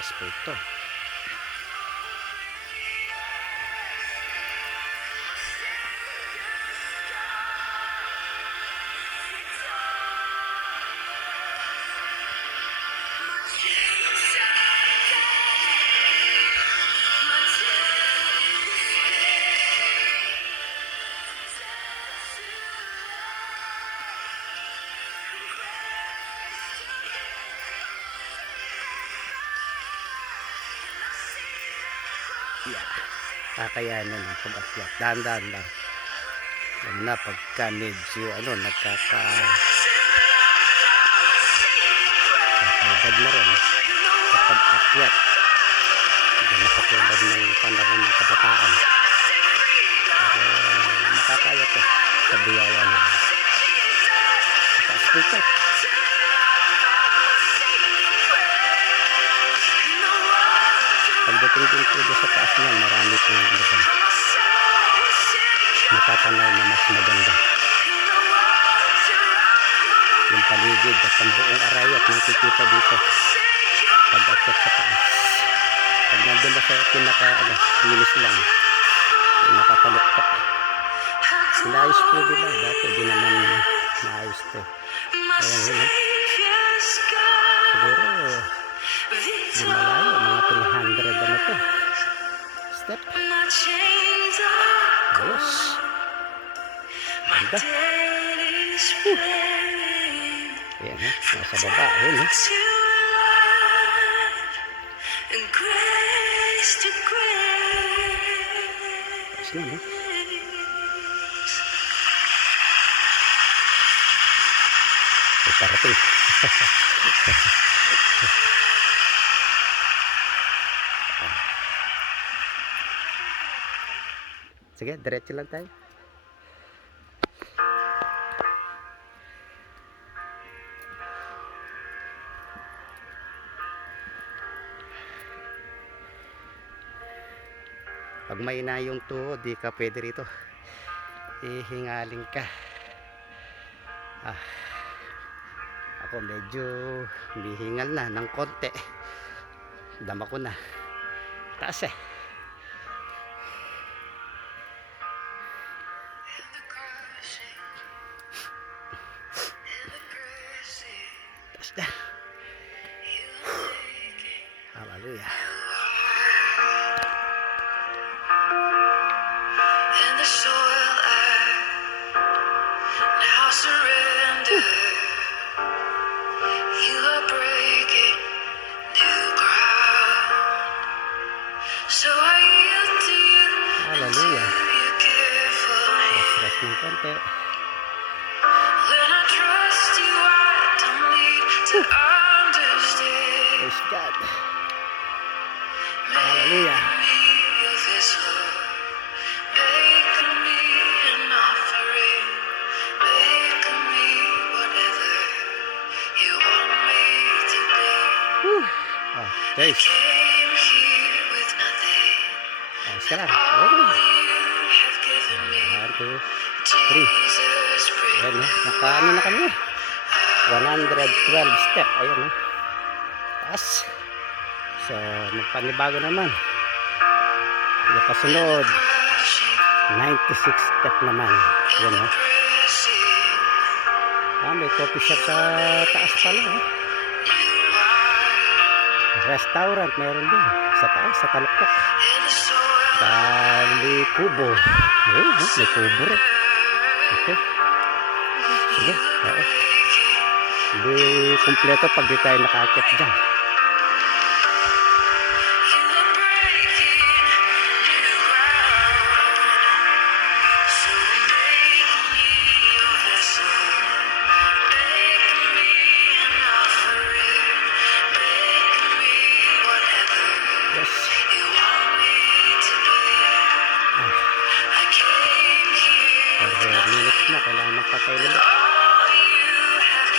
taas po ito. Yeah. Kakayanan ng pag-akyat. Dahan-dahan lang. Alam na pagka medyo nagkakaibad na rin sa pag-akyat. Hindi na katulad ng panahon ng kabataan. Pero makakaya to sa biyaya nila. Taas po ito. Pagdating din po sa taas niyan, marami pong matatanaw na mas maganda. Yung paligid at ang buong arayat nakikita dito pag-akyat sa taas. Pag nandun ba sa pinis lang, nakataluktok. Inaayos po nila. Dati di naman maayos ito. Ayan yun. Siguro di malayo, mga 300 ano to step. Ayos, ganda. Ayan ha, nasa baba. Ayan ha. Ayos na ha. Ay, parating. Sige, diretso lang tayo. Pag may na yung tuhod, di ka pwede rito. Ihingaling ka. Ako medyo bihingal na ng konti. Dama ko na. Taas eh. Hallelujah. And the soil I now surrender. You are breaking new ground. So I yield to you. Hallelujah. You care for me. Rest ng konti. When I trust you, I don't need to understand. Praise God. Hallelujah. Guys, ayos ka lang. 1, 2, 3. Ayan, nakaano na kami. 112 step. Ayan, taas. So, magpanibago naman. Yung kasunod 96 step naman. Ayan, may coffee shop sa taas pala. Restaurant meron din sa taas, sa taluktok. Bali kubo. May kubo rin. Okay. Sige. Hindi kumpleto pag di tayo nakakit dyan. Minutes na, kailangan magpatay ulit.